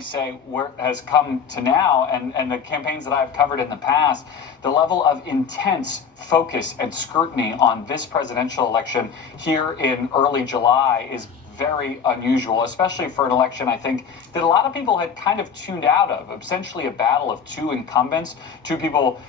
only say where it has come to now, and the campaigns that I've covered in the past, the level of intense focus and scrutiny on this presidential election here in early July is very unusual, especially for an election, I think, that a lot of people had kind of tuned out of. Essentially a battle of two incumbents, two people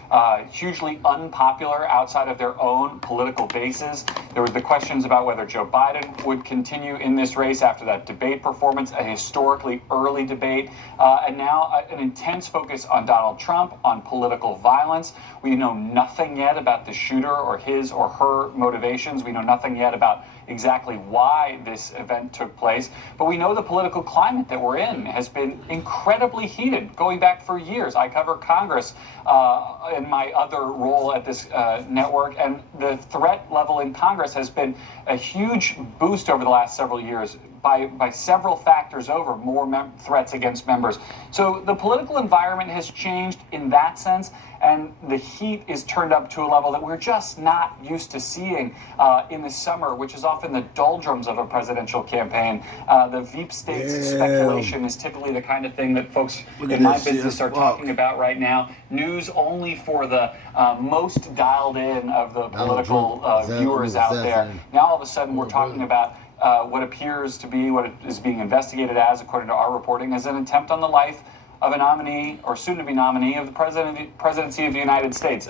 hugely unpopular outside of their own political bases. There were the questions about whether Joe Biden would continue in this race after that debate performance, a historically early debate, and now an intense focus on Donald Trump, on political violence. We know nothing yet about the shooter or his or her motivations. We know nothing yet about exactly why this event took place, but we know the political climate that we're in has been incredibly heated, going back for years. I cover Congress in my other role at this network, and the threat level in Congress has been a huge boost over the last several years by several factors over, more threats against members. So the political environment has changed in that sense, and the heat is turned up to a level that we're just not used to seeing in the summer, which is often the doldrums of a presidential campaign. The Veep states speculation is typically the kind of thing that folks in my business are talking about right now. News only for the most dialed in of the political viewers out there. Now all of a sudden we're talking about what appears to be, what it is being investigated as, according to our reporting, as an attempt on the life of a nominee or soon-to-be nominee of the presidency of the United States.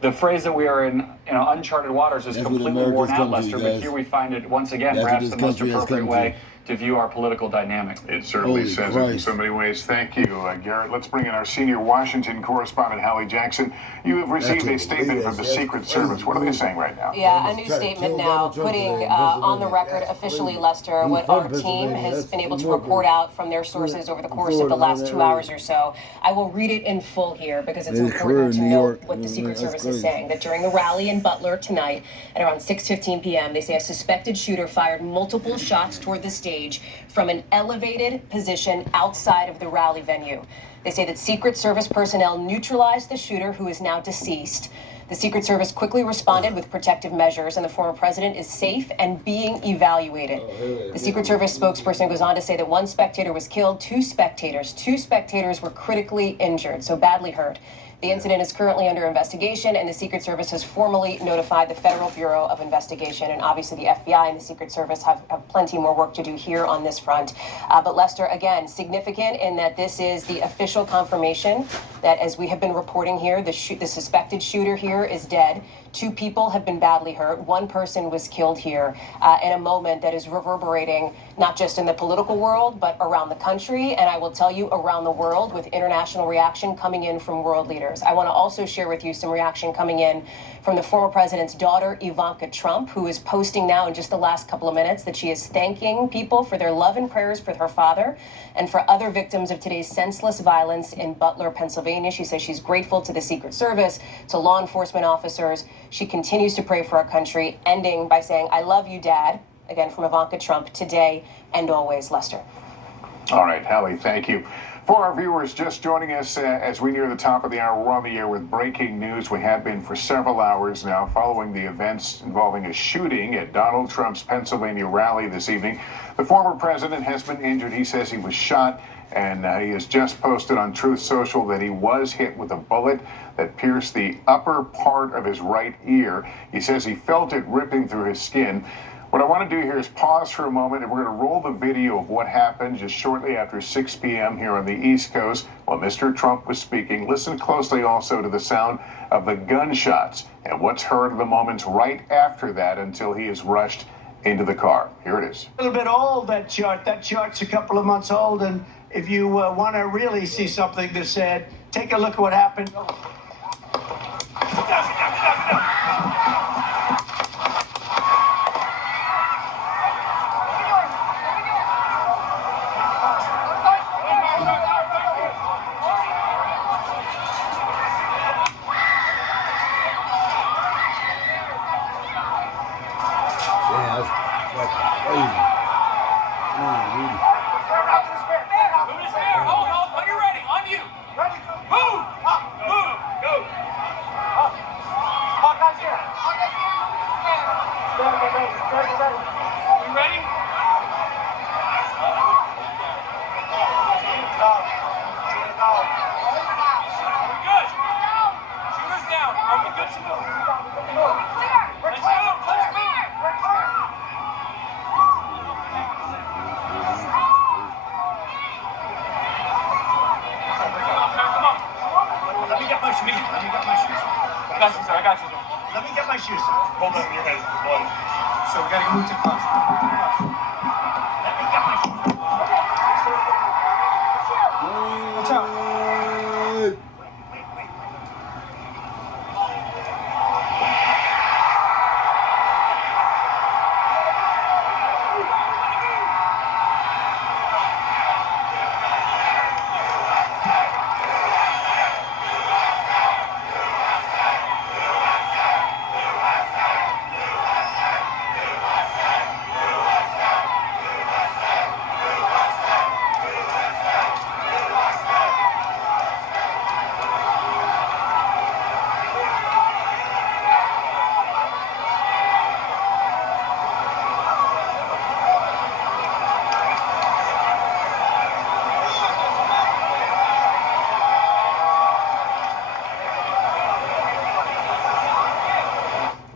The phrase that we are in uncharted waters is completely worn out, Lester, but here we find it once again, perhaps the most appropriate way to view our political dynamic. It certainly says it in so many ways. Thank you, Garrett. Let's bring in our senior Washington correspondent, Hallie Jackson. You have received a statement from the Secret Service. What are they saying right now? Yeah, a new statement now putting on the record officially, Lester, what our team has been able to report out from their sources over the course of the last 2 hours or so. I will read it in full here because it's important to note what the Secret Service is saying, that during the rally in Butler tonight at around 6:15 p.m., they say a suspected shooter fired multiple shots toward the stage from an elevated position outside of the rally venue. They say that Secret Service personnel neutralized the shooter, who is now deceased. The Secret Service quickly responded with protective measures, and the former president is safe and being evaluated. The Secret Service spokesperson goes on to say that one spectator was killed, two spectators were critically injured, so badly hurt. The incident is currently under investigation, and the Secret Service has formally notified the Federal Bureau of Investigation. And obviously the FBI and the Secret Service have plenty more work to do here on this front. But Lester, again, significant in that this is the official confirmation that, as we have been reporting here, the suspected shooter here is dead. Two people have been badly hurt. One person was killed here in a moment that is reverberating not just in the political world, but around the country. And I will tell you, around the world, with international reaction coming in from world leaders. I want to also share with you some reaction coming in from the former president's daughter, Ivanka Trump, who is posting now in just the last couple of minutes that she is thanking people for their love and prayers for her father and for other victims of today's senseless violence in Butler, Pennsylvania. She says she's grateful to the Secret Service, to law enforcement officers. She continues to pray for our country, ending by saying, "I love you, Dad," again from Ivanka Trump, today and always, Lester. All right, Hallie, thank you. For our viewers just joining us as we near the top of the hour, we're on the air with breaking news. We have been for several hours now following the events involving a shooting at Donald Trump's Pennsylvania rally this evening. The former president has been injured. He says he was shot, and he has just posted on Truth Social that he was hit with a bullet that pierced the upper part of his right ear. He says he felt it ripping through his skin. What I want to do here is pause for a moment, and we're going to roll the video of what happened just shortly after 6 p.m. here on the East Coast while Mr. Trump was speaking. Listen closely also to the sound of the gunshots and what's heard of the moments right after that until he is rushed into the car. Here it is. A little bit old, that chart. That chart's a couple of months old, and if you want to really see something that's sad, take a look at what happened. Go! to meet you. Let me get my shoes. I got you, sir. I got you, sir. Let me get my shoes. Hold on, your head. Blood. So we gotta move to the bus. Let me get my shoes. What's up?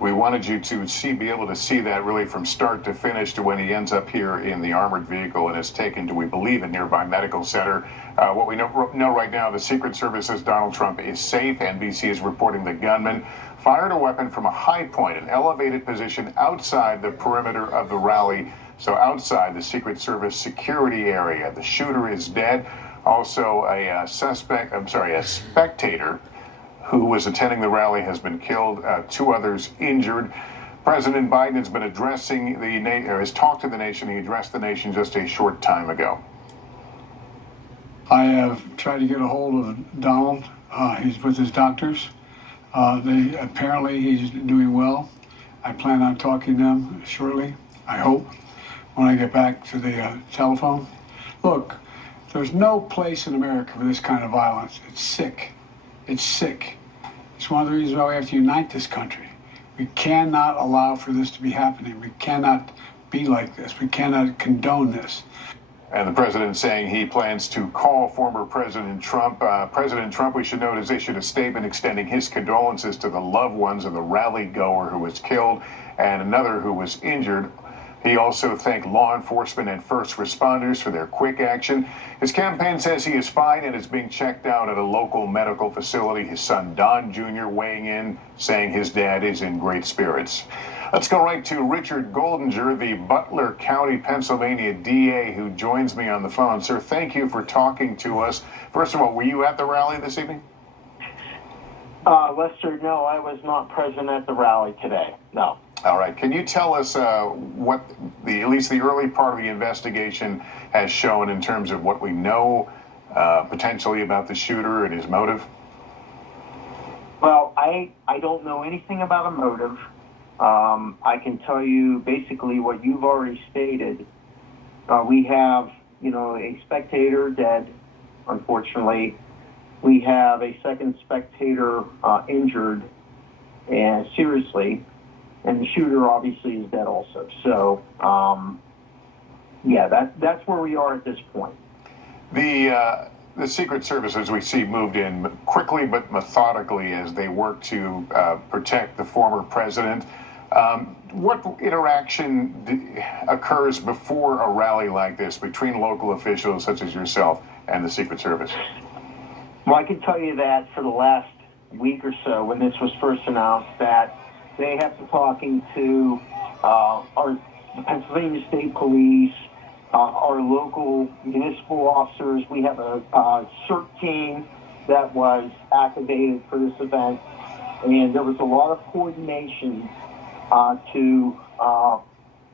We wanted you to be able to see that really from start to finish to when he ends up here in the armored vehicle and is taken to, we believe, a nearby medical center. What we know right now, the Secret Service says Donald Trump is safe. NBC is reporting the gunman fired a weapon from a high point, an elevated position outside the perimeter of the rally, so outside the Secret Service security area. The shooter is dead. Also, a spectator who was attending the rally has been killed, 2 others injured. President Biden has been addressing has talked to the nation. He addressed the nation just a short time ago. I have tried to get a hold of Donald. He's with his doctors. Apparently he's doing well. I plan on talking to him shortly, I hope, when I get back to the telephone. Look, there's no place in America for this kind of violence. It's sick. It's sick. It's one of the reasons why we have to unite this country. We cannot allow for this to be happening. We cannot be like this. We cannot condone this. And the president saying he plans to call former President Trump. President Trump, we should note, has issued a statement extending his condolences to the loved ones of the rally goer who was killed and another who was injured. He also thanked law enforcement and first responders for their quick action. His campaign says he is fine and is being checked out at a local medical facility. His son, Don Jr., weighing in, saying his dad is in great spirits. Let's go right to Richard Goldinger, the Butler County, Pennsylvania DA, who joins me on the phone. Sir, thank you for talking to us. First of all, were you at the rally this evening? Lester, no, I was not present at the rally today. No. All right. Can you tell us what at least the early part of the investigation has shown in terms of what we know potentially about the shooter and his motive? Well, I don't know anything about a motive. I can tell you basically what you've already stated. We have, a spectator dead, unfortunately. We have a second spectator injured and seriously. And the shooter obviously is dead also. So, that's where we are at this point. The Secret Service, as we see, moved in quickly but methodically as they work to protect the former president. What interaction occurs before a rally like this between local officials such as yourself and the Secret Service? Well, I can tell you that for the last week or so, when this was first announced, that they have been talking to the Pennsylvania State Police, our local municipal officers. We have a CERT team that was activated for this event, and there was a lot of coordination to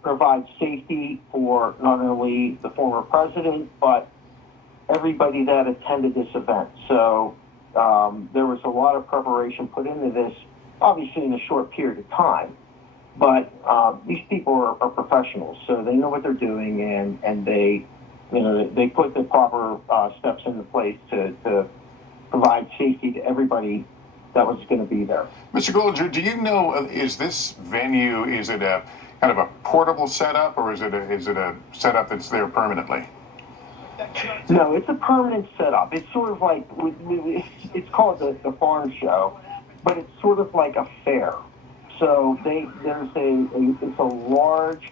provide safety for not only the former president, but everybody that attended this event. So there was a lot of preparation put into this, obviously in a short period of time. But these people are professionals, so they know what they're doing, and they put the proper steps into place to provide safety to everybody that was going to be there. Mr. Goldinger, do you know, is this venue, is it a kind of a portable setup, or is it a setup that's there permanently? No, it's a permanent setup. It's sort of like, it's called the farm show, but it's sort of like a fair. So it's a large,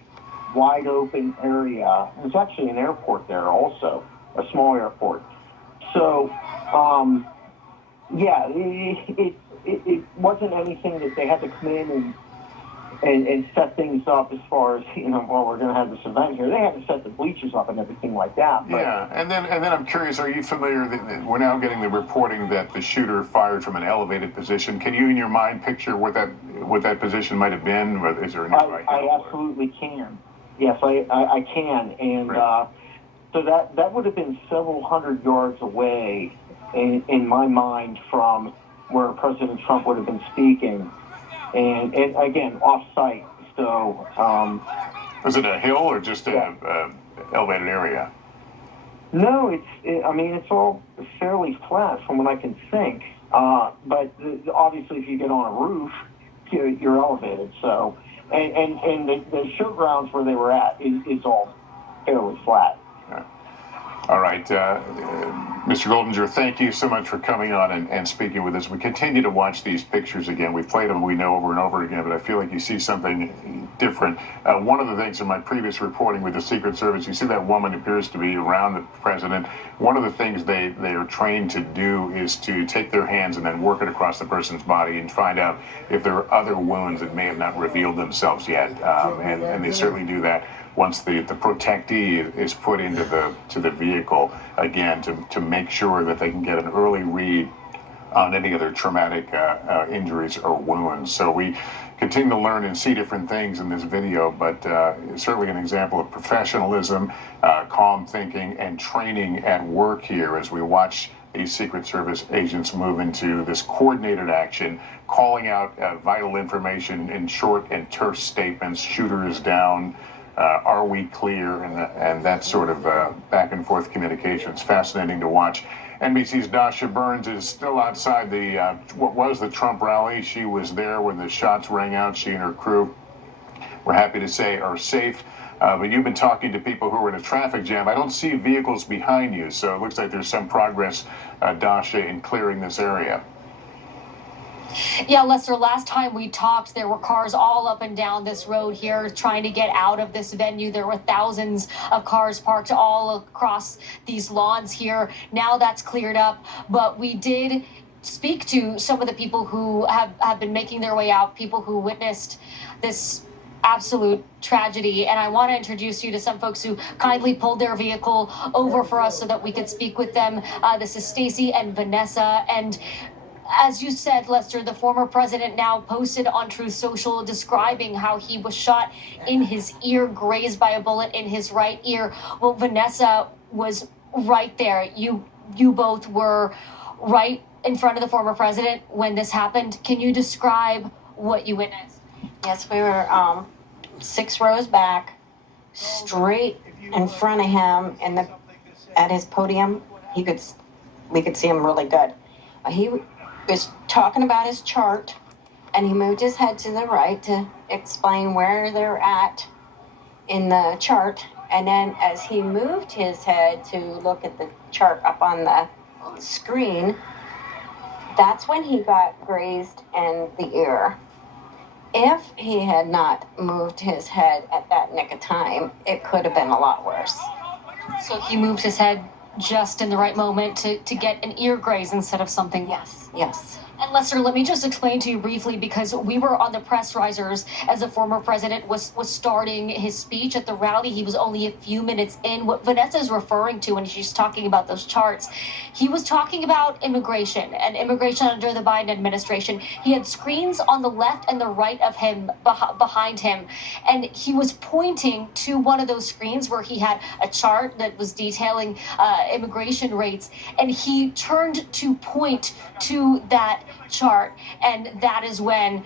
wide open area. There's actually an airport there also, a small airport. So Yeah, it wasn't anything that they had to come in and set things up as far as, well, we're going to have this event here. They had to set the bleachers up and everything like that. But, yeah, and then I'm curious, are you familiar that we're now getting the reporting that the shooter fired from an elevated position? Can you in your mind picture what that position might have been? Or is there a nearby I hill? absolutely can. Yes, I can. And Right. so that would have been several hundred yards away in my mind from where President Trump would have been speaking. And again, off-site. So, Was it a hill or just a elevated area? no, it's all fairly flat from what I can think. But obviously, if you get on a roof, you're elevated. So, and the showgrounds where they were at is all fairly flat. All right, Mr. Goldinger, thank you so much for coming on and speaking with us. We continue to watch these pictures again. We've played them, we know, over and over again, but I feel like you see something different. One of the things in my previous reporting with the Secret Service, you see that woman appears to be around the president. One of the things they are trained to do is to take their hands and then work it across the person's body and find out if there are other wounds that may have not revealed themselves yet. And they certainly do that once the protectee is put into the vehicle, again, to make sure that they can get an early read on any other traumatic injuries or wounds. So we continue to learn and see different things in this video, but certainly an example of professionalism, calm thinking, and training at work here as we watch these Secret Service agents move into this coordinated action, calling out vital information in short and terse statements. Shooter is down. Are we clear? And that sort of back and forth communication. It's fascinating to watch. NBC's Dasha Burns is still outside what was the Trump rally. She was there when the shots rang out. She and her crew, we're happy to say, are safe. But you've been talking to people who were in a traffic jam. I don't see vehicles behind you, so it looks like there's some progress, Dasha, in clearing this area. Yeah, Lester, last time we talked, there were cars all up and down this road here trying to get out of this venue. There were thousands of cars parked all across these lawns here. Now that's cleared up, but we did speak to some of the people who have been making their way out, people who witnessed this absolute tragedy. And I want to introduce you to some folks who kindly pulled their vehicle over for us so that we could speak with them. This is Stacy and Vanessa. And as you said, Lester, the former president now posted on Truth Social describing how he was shot in his ear, grazed by a bullet in his right ear. Well, Vanessa was right there. You both were right in front of the former president when this happened. Can you describe what you witnessed? Yes, we were 6 rows back, straight in front of him, and at his podium, we could see him really good. He was talking about his chart, and he moved his head to the right to explain where they're at in the chart. And then as he moved his head to look at the chart up on the screen, that's when he got grazed in the ear. If he had not moved his head at that nick of time, it could have been a lot worse. So he moved his head just in the right moment to get an ear graze instead of something. Yes. And Lester, let me just explain to you briefly, because we were on the press risers as the former president was starting his speech at the rally. He was only a few minutes in. What Vanessa is referring to when she's talking about those charts, he was talking about immigration and immigration under the Biden administration. He had screens on the left and the right of him, behind him, and he was pointing to one of those screens where he had a chart that was detailing immigration rates, and he turned to point to that chart, and that is when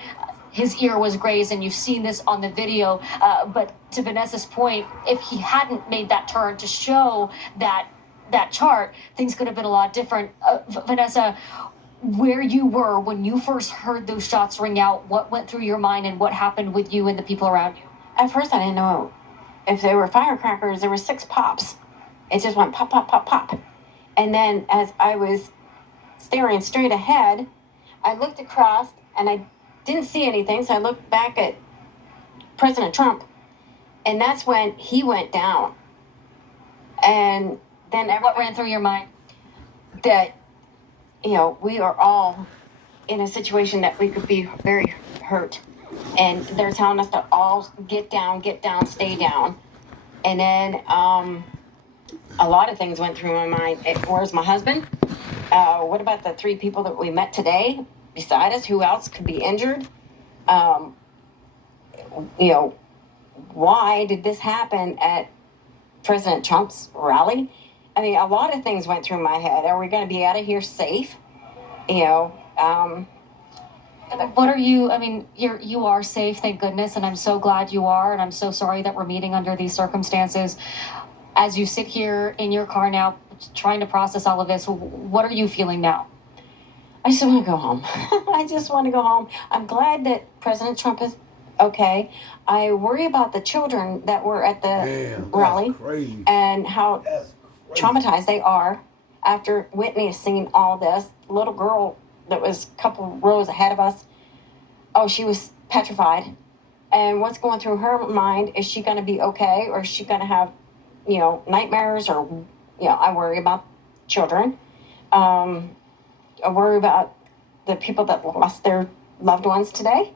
his ear was grazed, and you've seen this on the video. But to Vanessa's point, if he hadn't made that turn to show that chart, things could have been a lot different. Vanessa, where you were when you first heard those shots ring out, what went through your mind and what happened with you and the people around you? At first, I didn't know if they were firecrackers. There were 6 pops. It just went pop, pop, pop, pop. And then as I was staring straight ahead, I looked across and I didn't see anything. So I looked back at President Trump, and that's when he went down. And then What ran through your mind? that we are all in a situation that we could be very hurt. And they're telling us to all get down, stay down. And then a lot of things went through my mind. Where's my husband? What about the 3 people that we met today beside us? Who else could be injured? Why did this happen at President Trump's rally? I mean, a lot of things went through my head. Are we going to be out of here safe? What are you, I mean, you are safe, thank goodness, and I'm so glad you are, and I'm so sorry that we're meeting under these circumstances. As you sit here in your car now, trying to process all of this, what are you feeling now? I just want to go home. I just want to go home. I'm glad that President Trump is okay. I worry about the children that were at the rally and how traumatized they are after Whitney has seen all this. The little girl that was a couple rows ahead of us, she was petrified. And what's going through her mind, is she going to be okay, or is she going to have, nightmares? Or, I worry about children. I worry about the people that lost their loved ones today.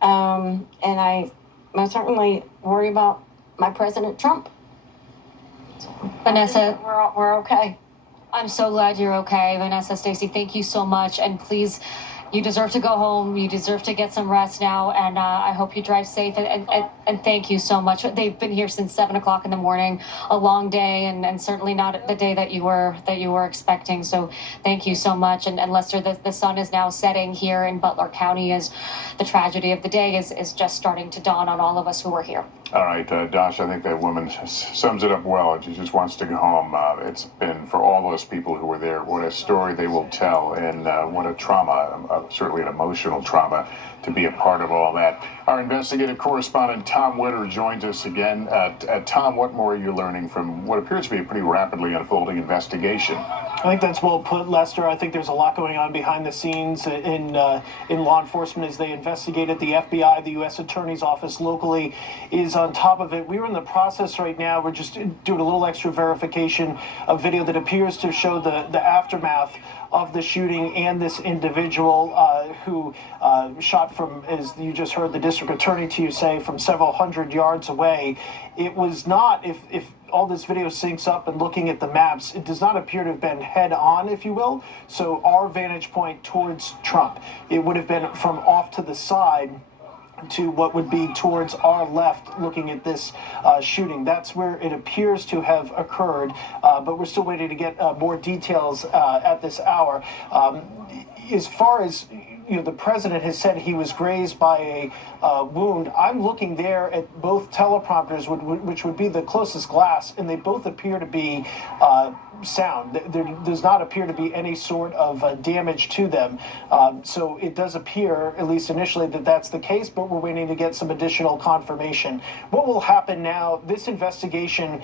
And I most certainly worry about my President Trump. Vanessa, we're okay. I'm so glad you're okay, Vanessa. Stacey, thank you so much, and please, you deserve to go home. You deserve to get some rest now, and I hope you drive safe. And thank you so much. They've been here since 7 o'clock in the morning, a long day, and certainly not the day that you were expecting. So thank you so much. And Lester, the sun is now setting here in Butler County as the tragedy of the day is just starting to dawn on all of us who are here. All right, Dosh, I think that woman sums it up well. She just wants to go home. It's been, for all those people who were there, what a story they will tell, and what a trauma, certainly an emotional trauma, to be a part of all that. Our investigative correspondent, Tom Witter, joins us again. Tom, what more are you learning from what appears to be a pretty rapidly unfolding investigation? I think that's well put, Lester. I think there's a lot going on behind the scenes in law enforcement as they investigate it. The FBI, the U.S. Attorney's Office locally is on top of it. We're in the process right now. We're just doing a little extra verification of video that appears to show the aftermath of the shooting and this individual who shot from, as you just heard the district attorney to you say, from several hundred yards away. It was not, if all this video syncs up and looking at the maps, it does not appear to have been head on, if you will. So our vantage point towards Trump, it would have been from off to the side to what would be towards our left looking at this shooting. That's where it appears to have occurred, but we're still waiting to get more details at this hour. As far as the president has said he was grazed by a wound. I'm looking there at both teleprompters, which would be the closest glass, and they both appear to be sound. There does not appear to be any sort of damage to them. So it does appear, at least initially, that that's the case, but we're waiting to get some additional confirmation. What will happen now, this investigation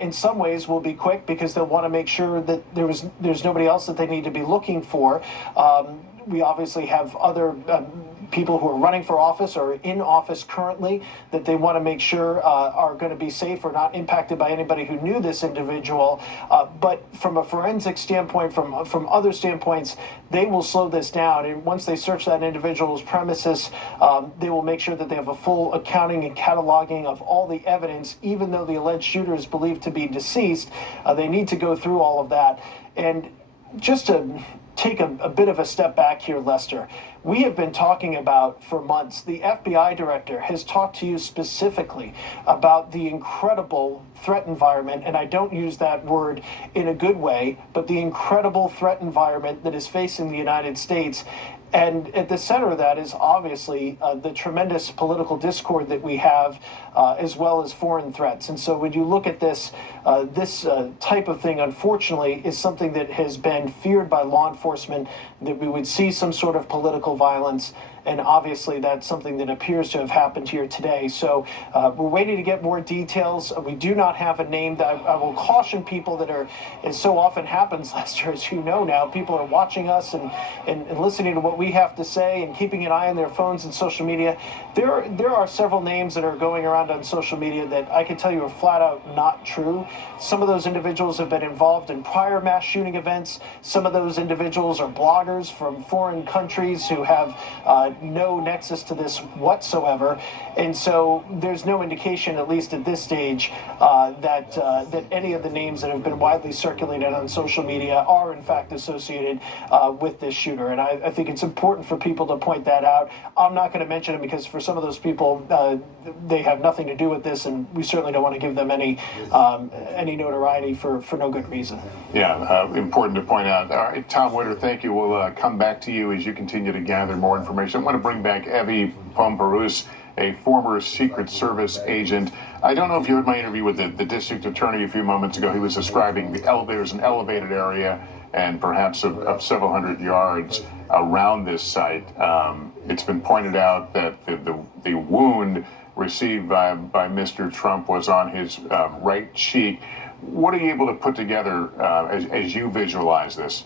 in some ways will be quick because they'll want to make sure that there's nobody else that they need to be looking for. We obviously have other people who are running for office or in office currently that they want to make sure are going to be safe or not impacted by anybody who knew this individual. But from a forensic standpoint, from other standpoints, they will slow this down. And once they search that individual's premises, they will make sure that they have a full accounting and cataloging of all the evidence. Even though the alleged shooter is believed to be deceased, they need to go through all of that. And just to take a bit of a step back here, Lester, we have been talking about for months, the FBI director has talked to you specifically about the incredible threat environment, and I don't use that word in a good way, but the incredible threat environment that is facing the United States. And at the center of that is obviously the tremendous political discord that we have, as well as foreign threats. And so when you look at this, this type of thing, unfortunately, is something that has been feared by law enforcement, that we would see some sort of political violence. and obviously that's something that appears to have happened here today. So we're waiting to get more details. We do not have a name. I will caution people that are, as so often happens, Lester, as you know now, people are watching us and listening to what we have to say and keeping an eye on their phones and social media. There are several names that are going around on social media that I can tell you are flat out not true. Some of those individuals have been involved in prior mass shooting events. Some of those individuals are bloggers from foreign countries who have no nexus to this whatsoever. And so there's no indication, at least at this stage, that any of the names that have been widely circulated on social media are in fact associated with this shooter. And I think it's important for people to point that out. I'm not going to mention it because for some of those people, they have nothing to do with this, and we certainly don't want to give them any notoriety for no good reason. Yeah, important to point out. All right, Tom Witter, thank you. We'll come back to you as you continue to gather more information. I want to bring back Evie Pomperus, a former Secret Service agent. I don't know if you heard my interview with the district attorney a few moments ago. He was describing there's an elevated area and perhaps of several hundred yards around this site. It's been pointed out that the wound received by Mr. Trump was on his right cheek. What are you able to put together as you visualize this?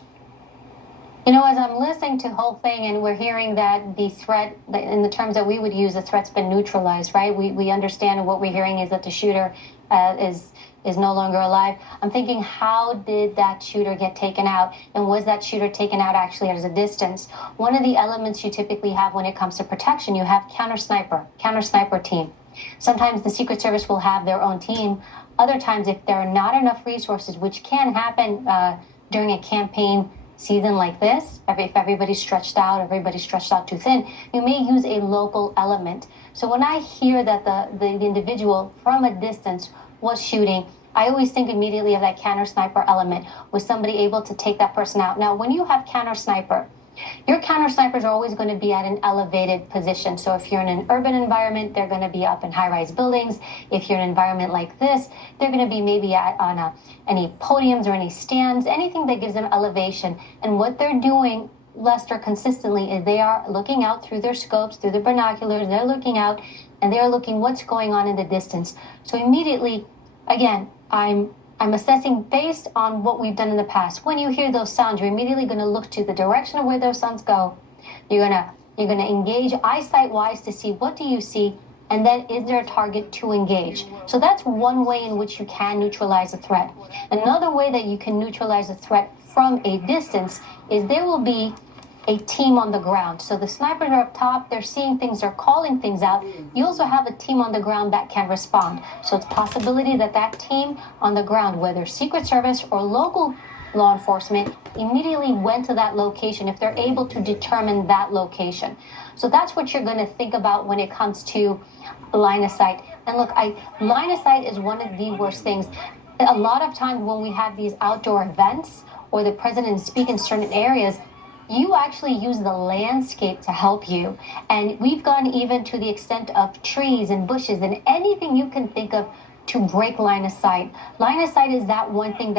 You know, as I'm listening to the whole thing and we're hearing that the threat, in the terms that we would use, the threat's been neutralized, right? We understand, and what we're hearing is that the shooter is no longer alive. I'm thinking, how did that shooter get taken out? And was that shooter taken out actually at a distance? One of the elements you typically have when it comes to protection, you have counter sniper team. Sometimes the Secret Service will have their own team. Other times, if there are not enough resources, which can happen during a campaign season like this, if everybody's stretched out too thin, you may use a local element. So when I hear that the individual from a distance was shooting, I always think immediately of that counter sniper element. Was somebody able to take that person out? Now, when you have counter sniper, your counter snipers are always going to be at an elevated position. So if you're in an urban environment, they're going to be up in high-rise buildings. If you're in an environment like this, they're going to be maybe on any podiums or any stands, anything that gives them elevation. And what they're doing, Lester, consistently is they are looking out through their scopes, through their binoculars. They're looking out and they're looking what's going on in the distance. So immediately, again, I'm assessing based on what we've done in the past. When you hear those sounds, you're immediately going to look to the direction of where those sounds go. You're gonna engage eyesight-wise to see what do you see, and then is there a target to engage. So that's one way in which you can neutralize a threat. Another way that you can neutralize a threat from a distance is there will be a team on the ground. So the snipers are up top, they're seeing things, they're calling things out. You also have a team on the ground that can respond. So it's a possibility that that team on the ground, whether Secret Service or local law enforcement, immediately went to that location if they're able to determine that location. So that's what you're going to think about when it comes to line of sight. And look, line of sight is one of the worst things. A lot of times when we have these outdoor events or the president speak in certain areas, you actually use the landscape to help you. And we've gone even to the extent of trees and bushes and anything you can think of to break line of sight. Line of sight is that one thing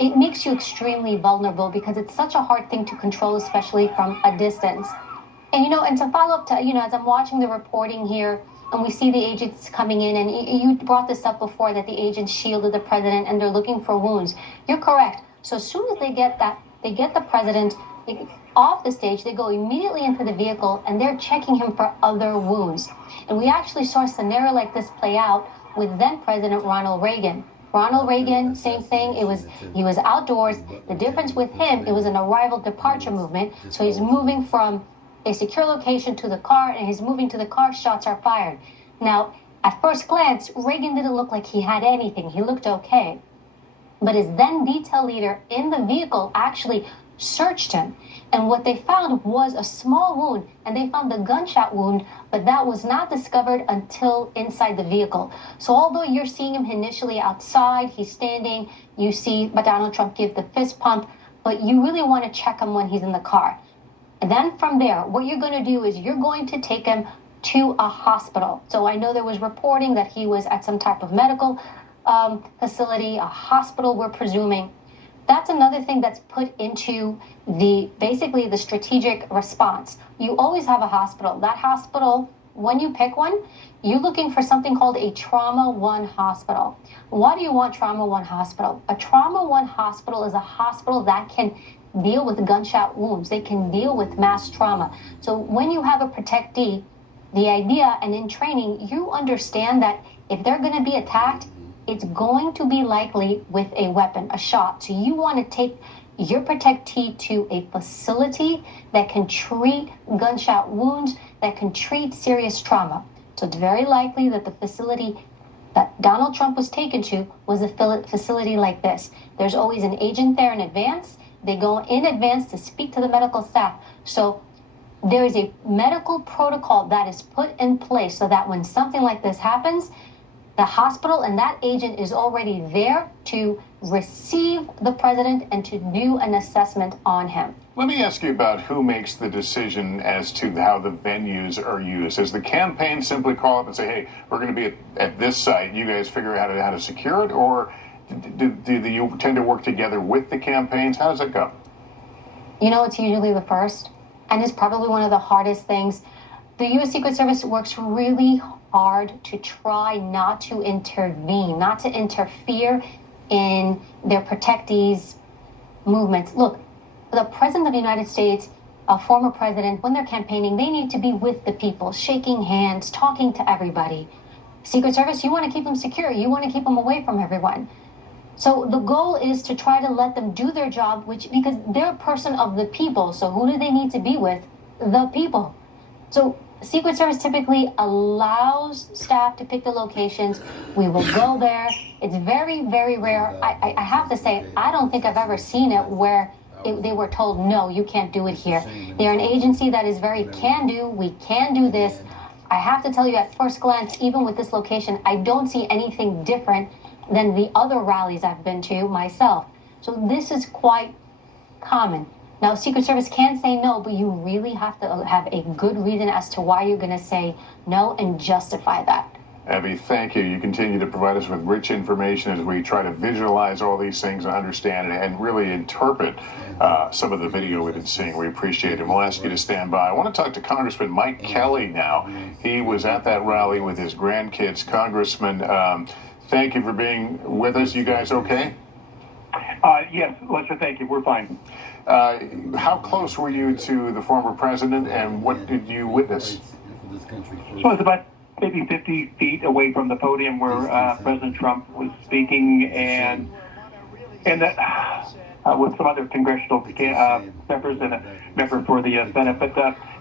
it makes you extremely vulnerable because it's such a hard thing to control, especially from a distance. And, and to follow up to, as I'm watching the reporting here, and we see the agents coming in, and you brought this up before, that the agents shielded the president and they're looking for wounds. You're correct. So as soon as they get the president off the stage, they go immediately into the vehicle and they're checking him for other wounds. And we actually saw a scenario like this play out with then President Ronald Reagan. Ronald Reagan, same thing. He was outdoors. The difference with him, it was an arrival departure movement. So he's moving from a secure location to the car, and he's moving to the car, shots are fired. Now, at first glance, Reagan didn't look like he had anything. He looked okay. But his then detail leader in the vehicle actually searched him, and what they found was a small wound, and they found the gunshot wound, but that was not discovered until inside the vehicle. So although you're seeing him initially outside, he's standing, you see Donald Trump give the fist pump, but you really want to check him when he's in the car. And then from there, what you're going to do is you're going to take him to a hospital. So I know there was reporting that he was at some type of medical facility, a hospital, we're presuming. that's another thing that's put into basically the strategic response. You always have a hospital. That hospital, when you pick one, you're looking for something called a Trauma 1 hospital. Why do you want Trauma 1 hospital? A Trauma 1 hospital is a hospital that can deal with gunshot wounds. They can deal with mass trauma. So when you have a protectee, the idea, and in training, you understand that if they're going to be attacked, it's going to be likely with a weapon, a shot. So you want to take your protectee to a facility that can treat gunshot wounds, that can treat serious trauma. So it's very likely that the facility that Donald Trump was taken to was a facility like this. There's always an agent there in advance. They go in advance to speak to the medical staff. So there is a medical protocol that is put in place so that when something like this happens, the hospital and that agent is already there to receive the president and to do an assessment on him. Let me ask you about who makes the decision as to how the venues are used. Does the campaign simply call up and say, hey, we're going to be at this site, you guys figure out how to secure it, or do you tend to work together with the campaigns? How does it go? You know, it's usually the first, and it's probably one of the hardest things. The U.S. Secret Service works really hard to try not to intervene, not to interfere in their protectees' movements. Look, the President of the United States, a former president, when they're campaigning, they need to be with the people, shaking hands, talking to everybody. Secret Service, you want to keep them secure. You want to keep them away from everyone. So the goal is to try to let them do their job, because they're a person of the people. So who do they need to be with? The people. So Secret Service typically allows staff to pick the locations. We will go there. It's very, very rare. I have to say, I don't think I've ever seen it where they were told, no, you can't do it here. They're an agency that is very can-do. We can do this. I have to tell you, at first glance, even with this location, I don't see anything different than the other rallies I've been to myself. So this is quite common. Now, Secret Service can say no, but you really have to have a good reason as to why you're going to say no and justify that. Abby, thank you. You continue to provide us with rich information as we try to visualize all these things and understand and really interpret some of the video we've been seeing. We appreciate it. We'll ask you to stand by. I want to talk to Congressman Mike Kelly now. He was at that rally with his grandkids. Congressman, thank you for being with us. You guys okay? Yes, Lester, thank you. We're fine. How close were you to the former president, and what did you witness? So it's about maybe 50 feet away from the podium where President Trump was speaking, and that with some other congressional members and a member for the Senate. But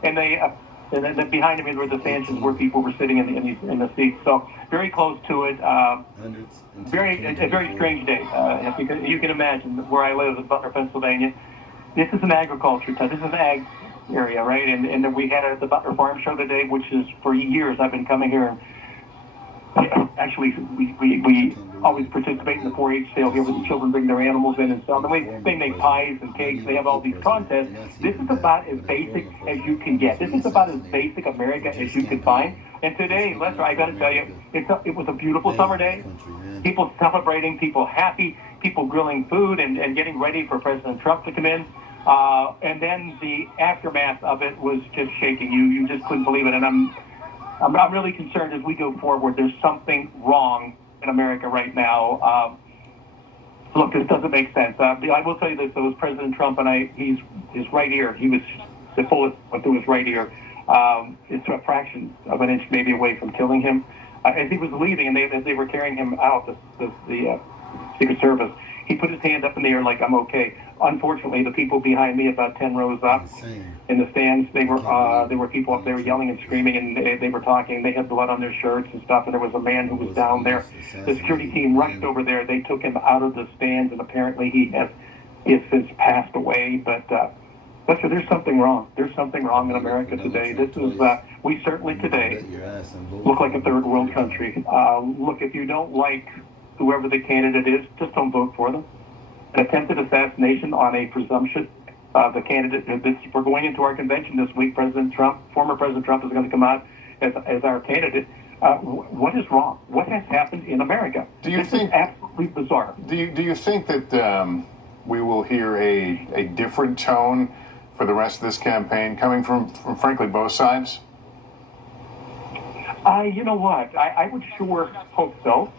and then behind him were the stanchions where people were sitting in the seats. So very close to it. A very strange day. You can imagine where I live in Butler, Pennsylvania. This is an agriculture town. This is an ag area, right? And then we had the Butler Farm Show today, which is for years I've been coming here. Actually, we always participate in the 4-H sale here where the children bring their animals in and sell them. They make pies and cakes. They have all these contests. This is about as basic as you can get. This is about as basic America as you can find. And today, Lester, I got to tell you, it was a beautiful summer day. People celebrating, people happy, people grilling food and getting ready for President Trump to come in. And then the aftermath of it was just shaking. You just couldn't believe it. And I'm really concerned as we go forward. There's something wrong in America right now. Look, this doesn't make sense. I will tell you this: it was President Trump, and his right ear. The bullet went through his right ear. It's a fraction of an inch, maybe, away from killing him. As he was leaving, and as they were carrying him out, the Secret Service, he put his hand up in the air like, I'm okay. Unfortunately, the people behind me, about 10 rows up in the stands, there were people up there yelling and screaming, and they were talking. They had blood on their shirts and stuff, and there was a man who was down there. The security team rushed over there. They took him out of the stands, and apparently he has since passed away. But Lester, there's something wrong. There's something wrong in America today. This is, we certainly today look like a third world country. Look, if you don't like whoever the candidate is, just don't vote for them. An attempted assassination on a presumption. The candidate, we're going into our convention this week. Former President Trump is going to come out as our candidate. What is wrong? What has happened in America? This is absolutely bizarre. Do you think that we will hear a different tone for the rest of this campaign coming from frankly, both sides? You know what? I would sure hope so.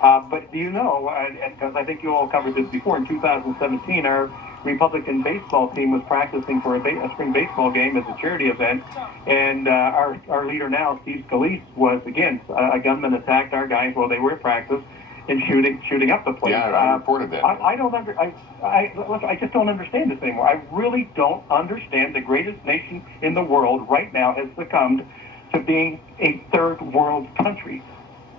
But do you know, because I think you all covered this before, in 2017, our Republican baseball team was practicing for a spring baseball game as a charity event, and our leader now, Steve Scalise, was, again, a gunman attacked our guys while they were at practice and shooting up the place. Yeah, I reported that. I just don't understand this anymore. I really don't understand. The greatest nation in the world right now has succumbed to being a third world country.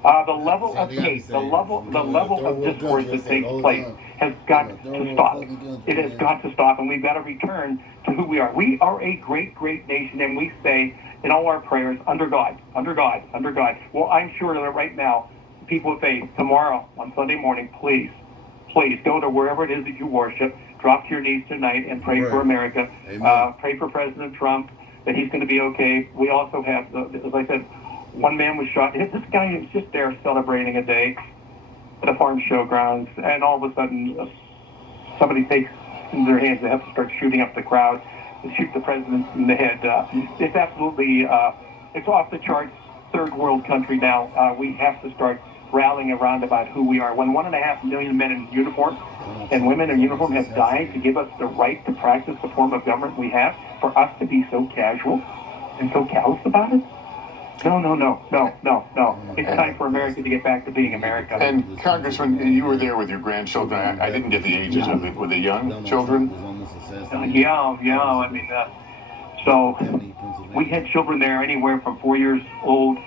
The level of hate, the level of discourse that takes place has got to stop. It has got to stop, and we've got to return to who we are. We are a great, great nation, and we say in all our prayers, under God, under God, under God. Well, I'm sure that right now, people of faith, tomorrow on Sunday morning, please go to wherever it is that you worship, drop to your knees tonight and pray for America. Pray for President Trump, that he's going to be okay. We also have, as I said, one man was shot. This guy was just there celebrating a day at a farm showgrounds, and all of a sudden, somebody takes in their hands, they have to start shooting up the crowd and shoot the president in the head. It's absolutely, it's off the charts, third world country now. We have to start rallying around about who we are. When 1.5 million men in uniform and women in uniform have died to give us the right to practice the form of government we have, for us to be so casual and so callous about it? No. It's time for America to get back to being America. And Congressman, you were there with your grandchildren. I didn't get the ages of it. Were they young children? Yeah. I mean, so we had children there anywhere from 4 years old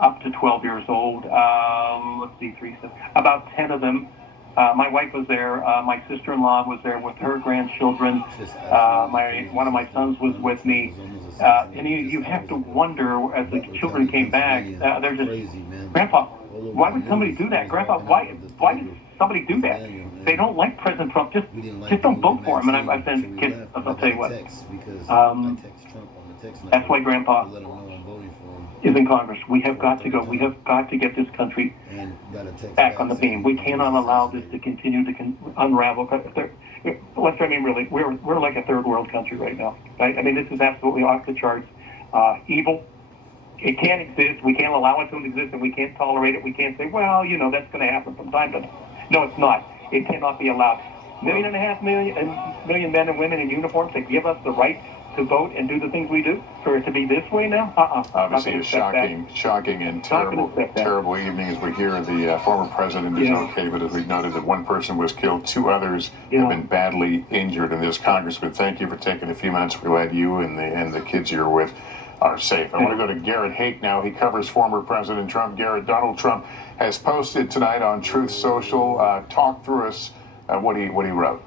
up to 12 years old. Let's see, about 10 of them. My wife was there. My sister-in-law was there with her grandchildren. One of my sons was with me. And you have to wonder, as the children came back, they're just, Grandpa, why would somebody do that? Grandpa, why did somebody do that? They don't like President Trump. Just don't vote for him. And I've been kids. I'll tell you what. That's why Grandpa is in Congress. We have got to go. We have got to get this country back on the beam. We cannot allow this to continue to unravel. Really, we're like a third world country right now. Right? I mean, this is absolutely off the charts. Evil. It can't exist. We can't allow it to exist, and we can't tolerate it. We can't say, well, that's going to happen from time to time. No, it's not. It cannot be allowed. 1.5 million men and women in uniforms that give us the right to vote and do the things we do, for it to be this way now? Obviously, a shocking and terrible evening as we hear the former president is okay, but as we've noted that one person was killed, 2 others have been badly injured in this. Congressman, thank you for taking a few minutes. We're glad you and the kids you're with are safe. I want to go to Garrett Hake now. He covers former President Trump. Garrett, Donald Trump has posted tonight on Truth Social. Talk through us what he wrote.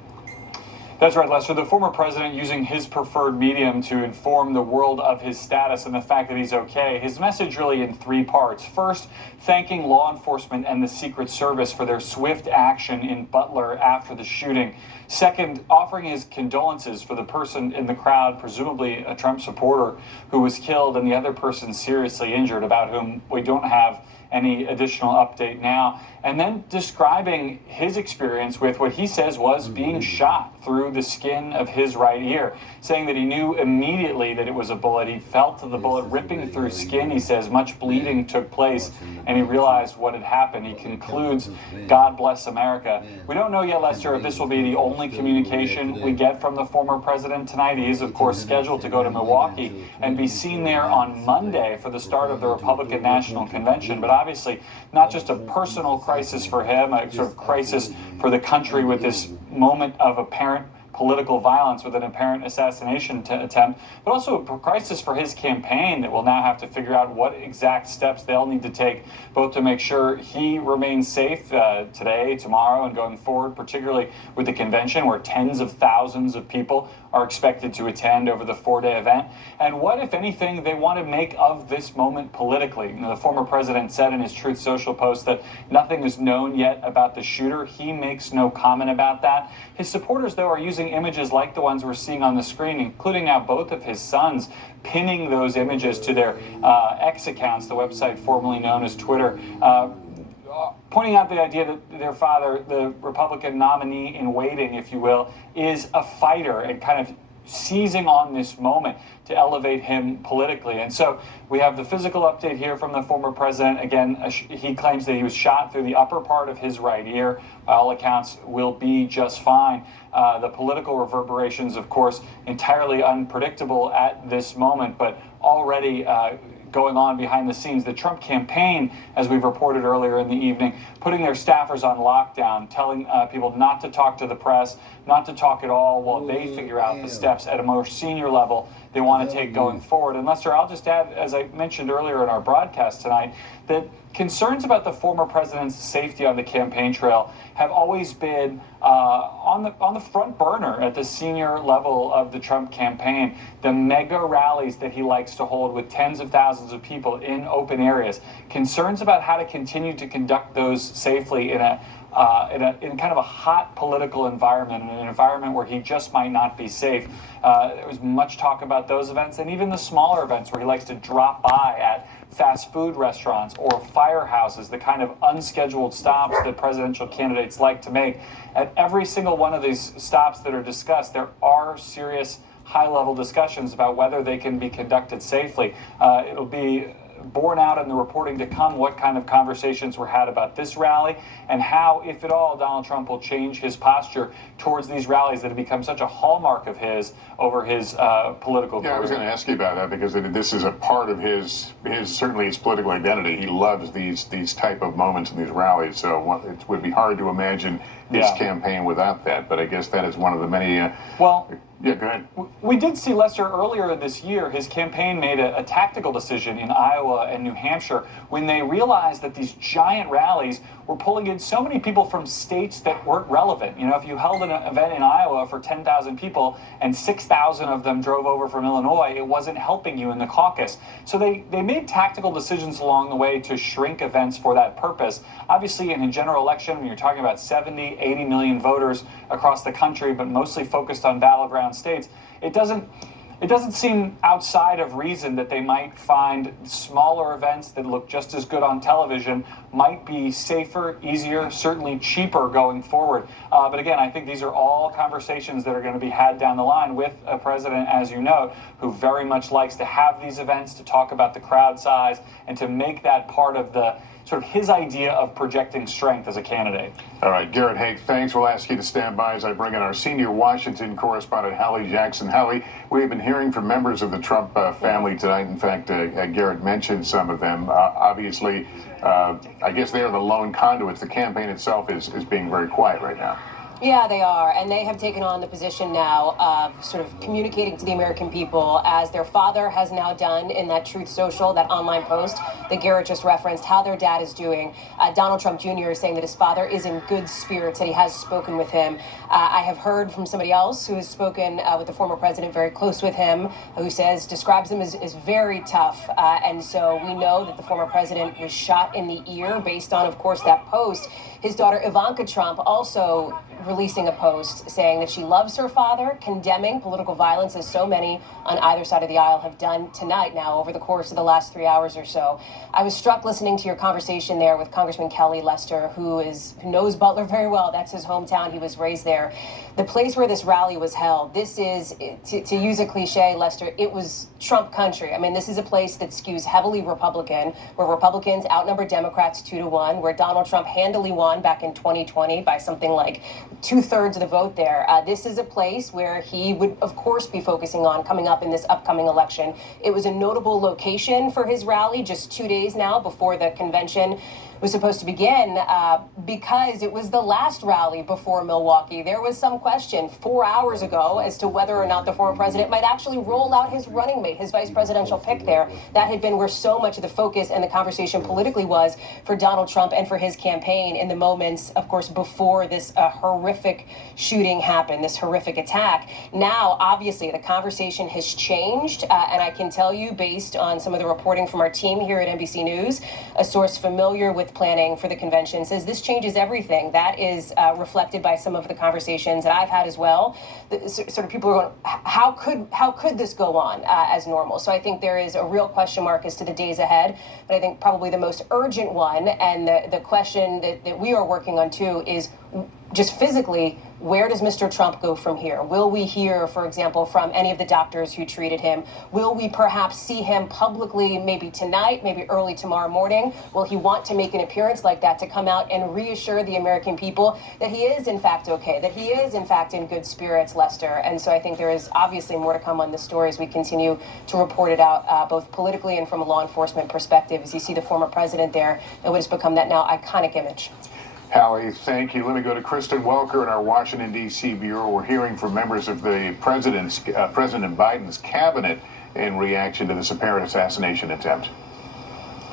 That's right, Lester. The former president using his preferred medium to inform the world of his status and the fact that he's okay. His message really in 3 parts. First, thanking law enforcement and the Secret Service for their swift action in Butler after the shooting. Second, offering his condolences for the person in the crowd, presumably a Trump supporter, who was killed and the other person seriously injured, about whom we don't have any additional update now. And then describing his experience with what he says was being shot through the skin of his right ear, saying that he knew immediately that it was a bullet. He felt the bullet ripping through skin. He says much bleeding took place, and he realized what had happened. He concludes, God bless America. We don't know yet, Lester, if this will be the only communication we get from the former president tonight. He is, of course, scheduled to go to Milwaukee and be seen there on Monday for the start of the Republican National Convention. But obviously, not just a personal crisis for him, a sort of crisis for the country with this moment of apparent political violence with an apparent assassination attempt, but also a crisis for his campaign that will now have to figure out what exact steps they'll need to take, both to make sure he remains safe today, tomorrow, and going forward, particularly with the convention where tens of thousands of people are expected to attend over the 4-day event, and what, if anything, they want to make of this moment politically. The former president said in his Truth Social post that nothing is known yet about the shooter. He makes no comment about that. His supporters, though, are using images like the ones we're seeing on the screen, including now both of his sons, pinning those images to their X accounts, the website formerly known as Twitter, pointing out the idea that their father, the Republican nominee in waiting, if you will, is a fighter and kind of seizing on this moment to elevate him politically. And so we have the physical update here from the former president. Again, he claims that he was shot through the upper part of his right ear. By all accounts, will be just fine. The political reverberations, of course, entirely unpredictable at this moment, but already going on behind the scenes. The Trump campaign, as we've reported earlier in the evening, putting their staffers on lockdown, telling people not to talk to the press, not to talk at all while they figure out the steps at a more senior level they want to take going forward. And Lester, I'll just add, as I mentioned earlier in our broadcast tonight, that concerns about the former president's safety on the campaign trail have always been on the front burner at the senior level of the Trump campaign. The mega rallies that he likes to hold with tens of thousands of people in open areas. Concerns about how to continue to conduct those safely in kind of a hot political environment, in an environment where he just might not be safe. There was much talk about those events, and even the smaller events where he likes to drop by at fast food restaurants or firehouses, the kind of unscheduled stops that presidential candidates like to make. At every single one of these stops that are discussed, there are serious high-level discussions about whether they can be conducted safely. It'll be borne out in the reporting to come what kind of conversations were had about this rally and how, if at all, Donald Trump will change his posture towards these rallies that have become such a hallmark of his over his political career. I was going to ask you about that because this is a part of his certainly his political identity. He loves these type of moments and these rallies, so it would be hard to imagine his campaign without that, but I guess that is one of the many yeah, go ahead. We did see, Lester, earlier this year, his campaign made a tactical decision in Iowa and New Hampshire when they realized that these giant rallies were pulling in so many people from states that weren't relevant. You know, if you held an event in Iowa for 10,000 people and 6,000 of them drove over from Illinois, it wasn't helping you in the caucus. So they made tactical decisions along the way to shrink events for that purpose. Obviously, in a general election, when you're talking about 70, 80 million voters across the country, but mostly focused on battleground states, it doesn't seem outside of reason that they might find smaller events that look just as good on television might be safer, easier, certainly cheaper going forward. But again, I think these are all conversations that are going to be had down the line with a president, as you know, who very much likes to have these events, to talk about the crowd size, and to make that part of the sort of his idea of projecting strength as a candidate. All right, Garrett Haake, thanks. We'll ask you to stand by as I bring in our senior Washington correspondent, Hallie Jackson. Hallie, we have been hearing from members of the Trump family tonight. In fact, Garrett mentioned some of them. Obviously, I guess they are the lone conduits. The campaign itself is being very quiet right now. Yeah, they are, and they have taken on the position now of sort of communicating to the American people, as their father has now done in that Truth Social, that online post that Garrett just referenced, how their dad is doing. Donald Trump Jr. is saying that his father is in good spirits, that he has spoken with him. I have heard from somebody else who has spoken with the former president, very close with him, who describes him as very tough. And so we know that the former president was shot in the ear based on, of course, that post. His daughter Ivanka Trump also releasing a post saying that she loves her father, condemning political violence, as so many on either side of the aisle have done tonight now over the course of the last 3 hours or so. I was struck listening to your conversation there with Congressman Kelly, Lester, who knows Butler very well. That's his hometown. He was raised there. The place where this rally was held, this is, to use a cliche, Lester, it was Trump country. I mean, this is a place that skews heavily Republican, where Republicans outnumber Democrats 2-1, where Donald Trump handily won back in 2020 by something like 2/3 of the vote there. This is a place where he would, of course, be focusing on coming up in this upcoming election. It was a notable location for his rally just 2 days now before the convention was supposed to begin, because it was the last rally before Milwaukee. There was some question 4 hours ago as to whether or not the former president might actually roll out his running mate, his vice presidential pick there. That had been where so much of the focus and the conversation politically was for Donald Trump and for his campaign in the moments, of course, before this horrific shooting happened, this horrific attack. Now, obviously, the conversation has changed, and I can tell you, based on some of the reporting from our team here at NBC News, a source familiar with with planning for the convention, says this changes everything. That is reflected by some of the conversations that I've had as well. Sort of people are going, how could this go on as normal? So I think there is a real question mark as to the days ahead. But I think probably the most urgent one, and the question that we are working on too, is just physically, where does Mr. Trump go from here? Will we hear, for example, from any of the doctors who treated him? Will we perhaps see him publicly, maybe tonight, maybe early tomorrow morning? Will he want to make an appearance like that to come out and reassure the American people that he is in fact okay, that he is in fact in good spirits, Lester? And so I think there is obviously more to come on this story as we continue to report it out, both politically and from a law enforcement perspective, as you see the former president there, and what has become that now iconic image. Hallie, thank you. Let me go to Kristen Welker in our Washington, D.C. bureau. We're hearing from members of the President Biden's cabinet in reaction to this apparent assassination attempt.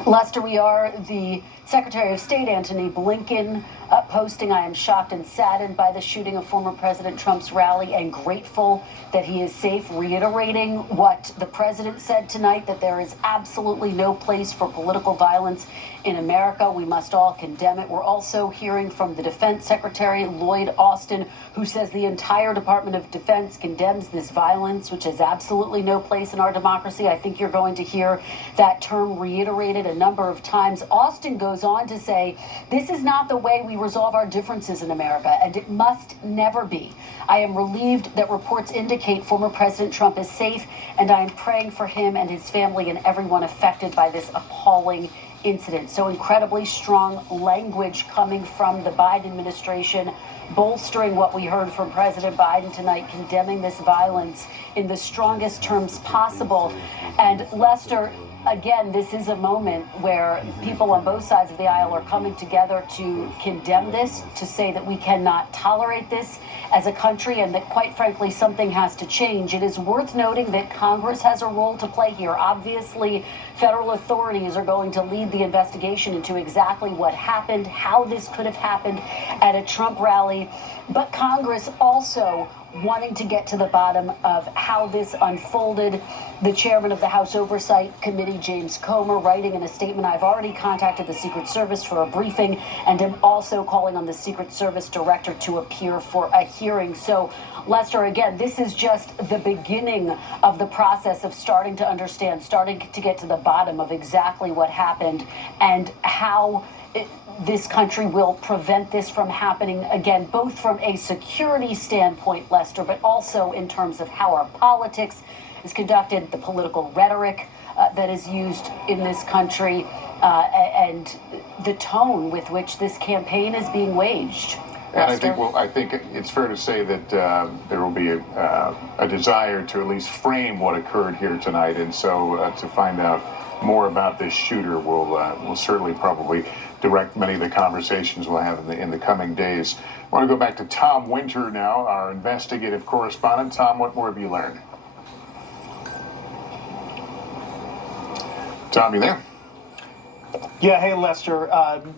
Lester, we are. The Secretary of State, Antony Blinken, posting, "I am shocked and saddened by the shooting of former President Trump's rally and grateful that he is safe," reiterating what the president said tonight, that there is absolutely no place for political violence in America. We must all condemn it. We're also hearing from the Defense Secretary, Lloyd Austin, who says the entire Department of Defense condemns this violence, which has absolutely no place in our democracy. I think you're going to hear that term reiterated a number of times. Austin goes on to say, "This is not the way we resolve our differences in America, and it must never be. I am relieved that reports indicate former President Trump is safe, and I am praying for him and his family and everyone affected by this appalling incident." So incredibly strong language coming from the Biden administration, bolstering what we heard from President Biden tonight, condemning this violence in the strongest terms possible. And Lester, again, this is a moment where people on both sides of the aisle are coming together to condemn this, to say that we cannot tolerate this as a country, and that, quite frankly, something has to change. It is worth noting that Congress has a role to play here. Obviously, federal authorities are going to lead the investigation into exactly what happened, how this could have happened at a Trump rally, but Congress also wanting to get to the bottom of how this unfolded. The chairman of the House Oversight Committee, James Comer, writing in a statement, "I've already contacted the Secret Service for a briefing and am also calling on the Secret Service director to appear for a hearing." So, Lester, again, this is just the beginning of the process of starting to understand, starting to get to the bottom of exactly what happened and how this country will prevent this from happening again, both from a security standpoint, Lester, but also in terms of how our politics is conducted, the political rhetoric that is used in this country, and the tone with which this campaign is being waged. And I think it's fair to say that there will be a desire to at least frame what occurred here tonight, and so to find out more about this shooter will certainly probably direct many of the conversations we'll have in the coming days. I want to go back to Tom Winter now, our investigative correspondent. Tom, what more have you learned? Tom, you there? Yeah, hey Lester.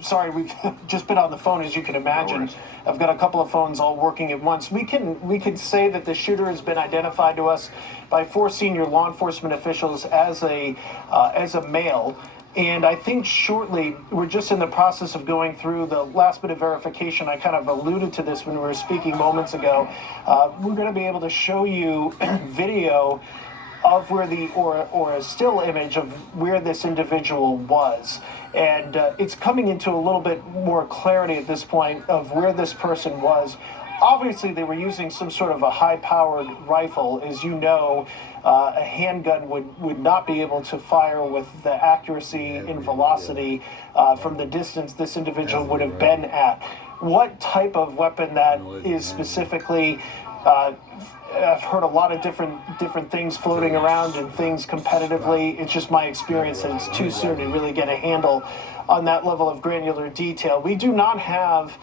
Sorry, we've just been on the phone, as you can imagine. I've got a couple of phones all working at once. We could say that the shooter has been identified to us by 4 senior law enforcement officials as a male. And I think shortly, we're just in the process of going through the last bit of verification. I kind of alluded to this when we were speaking moments ago. We're going to be able to show you video of where or a still image of where this individual was. And it's coming into a little bit more clarity at this point of where this person was. Obviously, they were using some sort of a high-powered rifle. As you know, a handgun would not be able to fire with the accuracy and velocity from the distance this individual would have been at. What type of weapon that is specifically, I've heard a lot of different things floating around and things competitively. It's just my experience that it's too soon to really get a handle on that level of granular detail. We do not have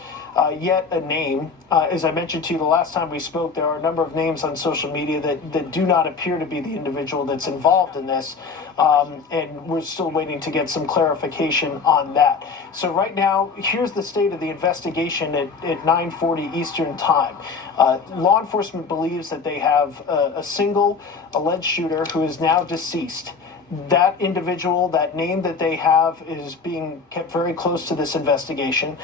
yet a name. As I mentioned to you the last time we spoke, there are a number of names on social media that do not appear to be the individual that's involved in this. And we're still waiting to get some clarification on that. So right now, here's the state of the investigation at 9:40 Eastern Time. Law enforcement believes that they have a single alleged shooter who is now deceased. That individual, that name that they have, is being kept very close to this investigation.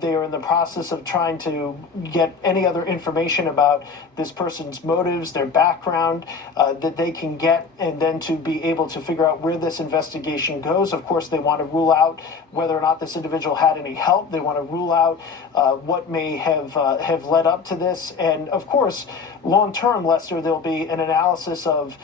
They are in the process of trying to get any other information about this person's motives, their background, that they can get, and then to be able to figure out where this investigation goes. Of course, they want to rule out whether or not this individual had any help. They want to rule out what may have led up to this. And of course, long term, Lester, there'll be an analysis of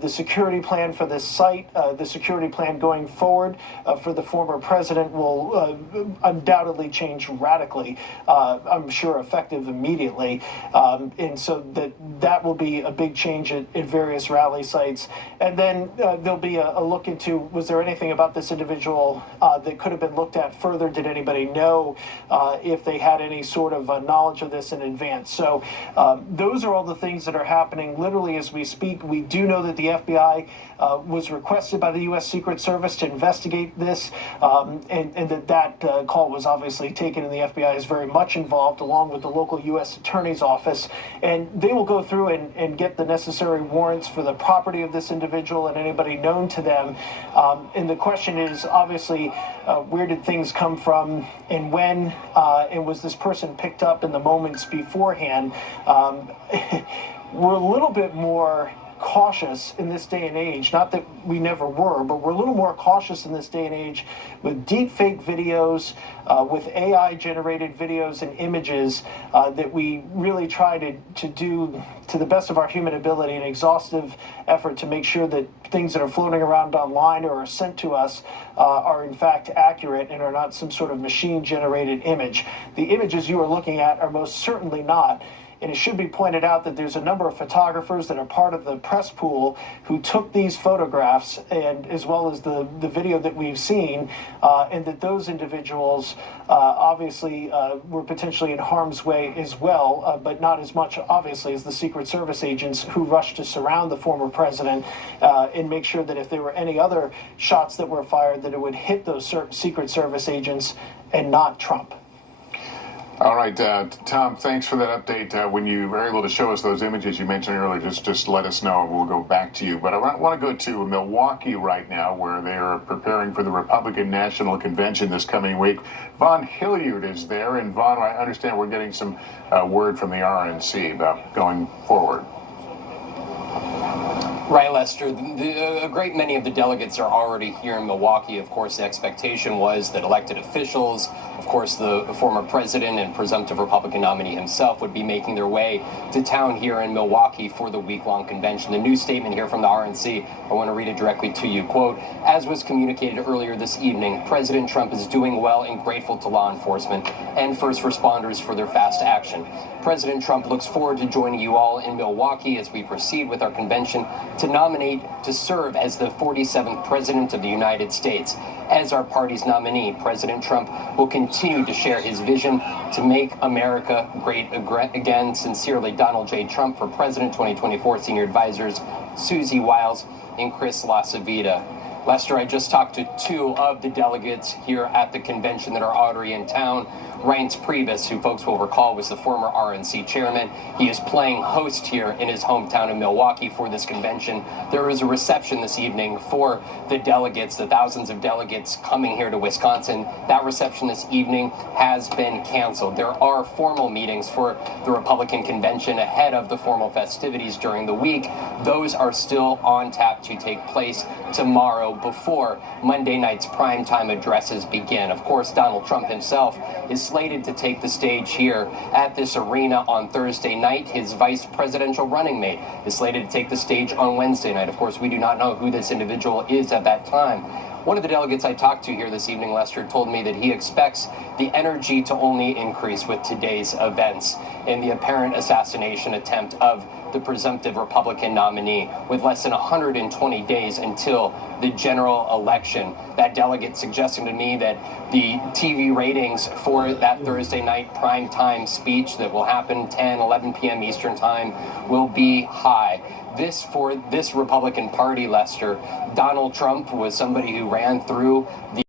the security plan for this site, the security plan going forward for the former president will undoubtedly change radically, I'm sure effective immediately. And so that will be a big change at various rally sites. And then there'll be a look into, was there anything about this individual that could have been looked at further? Did anybody know if they had any sort of knowledge of this in advance? So those are all the things that are happening literally as we speak. We do know that the FBI was requested by the U.S. Secret Service to investigate this, and that call was obviously taken, and the FBI is very much involved, along with the local U.S. Attorney's Office. And they will go through and get the necessary warrants for the property of this individual and anybody known to them. And the question is, obviously, where did things come from and when, and was this person picked up in the moments beforehand? We're a little bit more cautious in this day and age, not that we never were, but we're a little more cautious in this day and age with deep fake videos, with AI generated videos and images that we really try to do to the best of our human ability, an exhaustive effort to make sure that things that are floating around online or are sent to us are in fact accurate and are not some sort of machine generated image. The images you are looking at are most certainly not. And it should be pointed out that there's a number of photographers that are part of the press pool who took these photographs, and as well as the video that we've seen, and that those individuals obviously were potentially in harm's way as well, but not as much, obviously, as the Secret Service agents who rushed to surround the former president and make sure that if there were any other shots that were fired, that it would hit those Secret Service agents and not Trump. All right, Tom, thanks for that update. When you were able to show us those images you mentioned earlier, just let us know and we'll go back to you. But I want to go to Milwaukee right now, where they are preparing for the Republican National Convention this coming week. Vaughn Hilliard is there. And Vaughn, I understand we're getting some word from the RNC about going forward. Right, Lester. A great many of the delegates are already here in Milwaukee. Of course, the expectation was that elected officials, of course, the former president and presumptive Republican nominee himself would be making their way to town here in Milwaukee for the week-long convention. The new statement here from the RNC, I want to read it directly to you. Quote, as was communicated earlier this evening, President Trump is doing well and grateful to law enforcement and first responders for their fast action. President Trump looks forward to joining you all in Milwaukee as we proceed with our convention to nominate to serve as the 47th President of the United States. As our party's nominee, President Trump will continue to share his vision to make America great again. Sincerely, Donald J. Trump for President 2024. Senior advisors Susie Wiles and Chris LaCivita. Lester, I just talked to two of the delegates here at the convention that are already in town. Reince Priebus, who folks will recall was the former RNC chairman. He is playing host here in his hometown of Milwaukee for this convention. There is a reception this evening for the delegates, the thousands of delegates coming here to Wisconsin. That reception this evening has been canceled. There are formal meetings for the Republican convention ahead of the formal festivities during the week. Those are still on tap to take place tomorrow before Monday night's primetime addresses begin. Of course, Donald Trump himself is slated to take the stage here at this arena on Thursday night. His vice presidential running mate is slated to take the stage on Wednesday night. Of course, we do not know who this individual is at that time. One of the delegates I talked to here this evening, Lester, told me that he expects the energy to only increase with today's events in the apparent assassination attempt of the presumptive Republican nominee. With less than 120 days until the general election, that delegate suggesting to me that the TV ratings for that Thursday night primetime speech that will happen 10, 11 p.m. Eastern time will be high. For this Republican Party, Lester, Donald Trump was somebody who ran through the